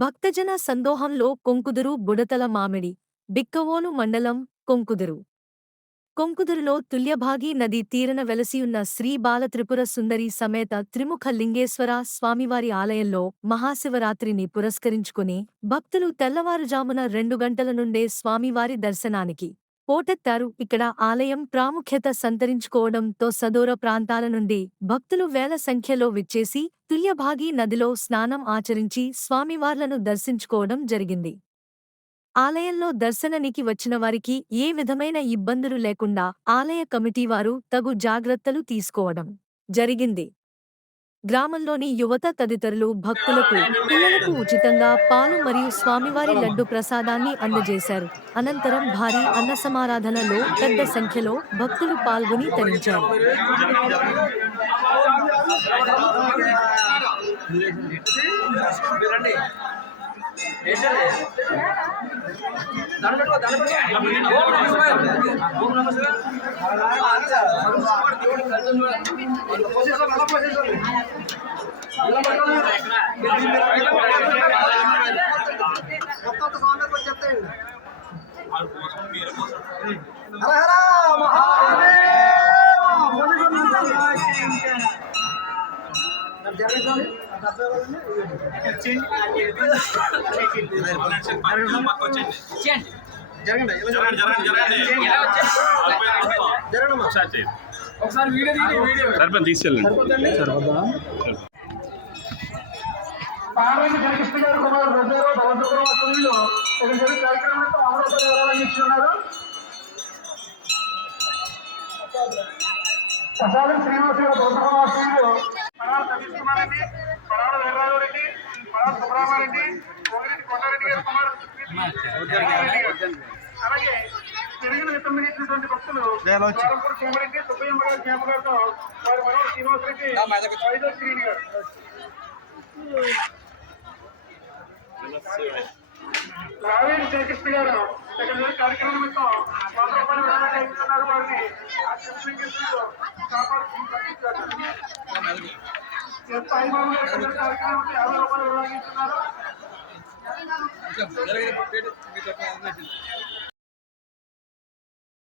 భక్తజన సందోహంలో కొంకుదురు బుడతల మామిడి బిక్కవోలు మండలం కొంకుదురు. కొంకుదురులో తుల్యభాగి నది తీరన వెలసియున్న శ్రీ బాలత్రిపుర సుందరి సమేత త్రిముఖ లింగేశ్వర స్వామివారి ఆలయంలో మహాశివరాత్రిని పురస్కరించుకుని భక్తులు తెల్లవారుజామున రెండు గంటల నుండే స్వామివారి దర్శనానికి పోటెత్తారు. ఇక్కడ ఆలయం ప్రాముఖ్యత సంతరించుకోవడంతో సదూర ప్రాంతాల నుండి భక్తులు వేల సంఖ్యలో విచ్చేసి తుల్యభాగి నదిలో స్నానం ఆచరించి స్వామివార్లను దర్శించుకోవడం జరిగింది. ఆలయంలో దర్శనానికి వచ్చిన వారికి ఏ విధమైన ఇబ్బందులు లేకుండా ఆలయ కమిటీ వారు తగు జాగ్రత్తలు తీసుకోవడం జరిగింది. గ్రామంలోని యువత తదితరులు భక్తులకు పిల్లలకు ఉచితంగా పాలు మరియు స్వామివారి లడ్డు ప్రసాదాన్ని అందజేశారు. అనంతరం భారీ అన్న సమారాధనలో పెద్ద సంఖ్యలో భక్తులు పాల్గొని తరించారు. హర హర మహాదేవ జరగండి జరగండి ఒకసారి వీడియో తీయండి వీడియో. సరిపోయింది తీసుకెళ్ళండి. పార్వతి జగకృష్ణ గారు కుమారు రజారావు భగవంతుపురం అసలు ఇక్కడ జరిగే కార్యక్రమంలో అమరావతి వివరాలు ఇస్తున్నారు ప్రసాదం శ్రీనివాస గారు భగవంతుపురం పరాల సతీష్ కుమార్ రెడ్డి పరాల వీరరాజు రెడ్డి పరాల సుబ్రహ్మారెడ్డి ఒకరెడ్డి కొండారెడ్డి గారు కుమార్ అలాగే తొమ్మిది భక్తులు సోమరెడ్డి సుబ్బయ్యమ్మ గారి జ్ఞాపకాలతో వారి మనోడు శ్రీనివాస రెడ్డి ఐదో శ్రీని గారు. రావేణి శ్రీకృష్ణ గారు ఇక్కడ జరిగే కార్యక్రమం నిమిత్తం వంద రూపాయలు వారిని ఆ గారు కార్యక్రమం యాభై రూపాయలు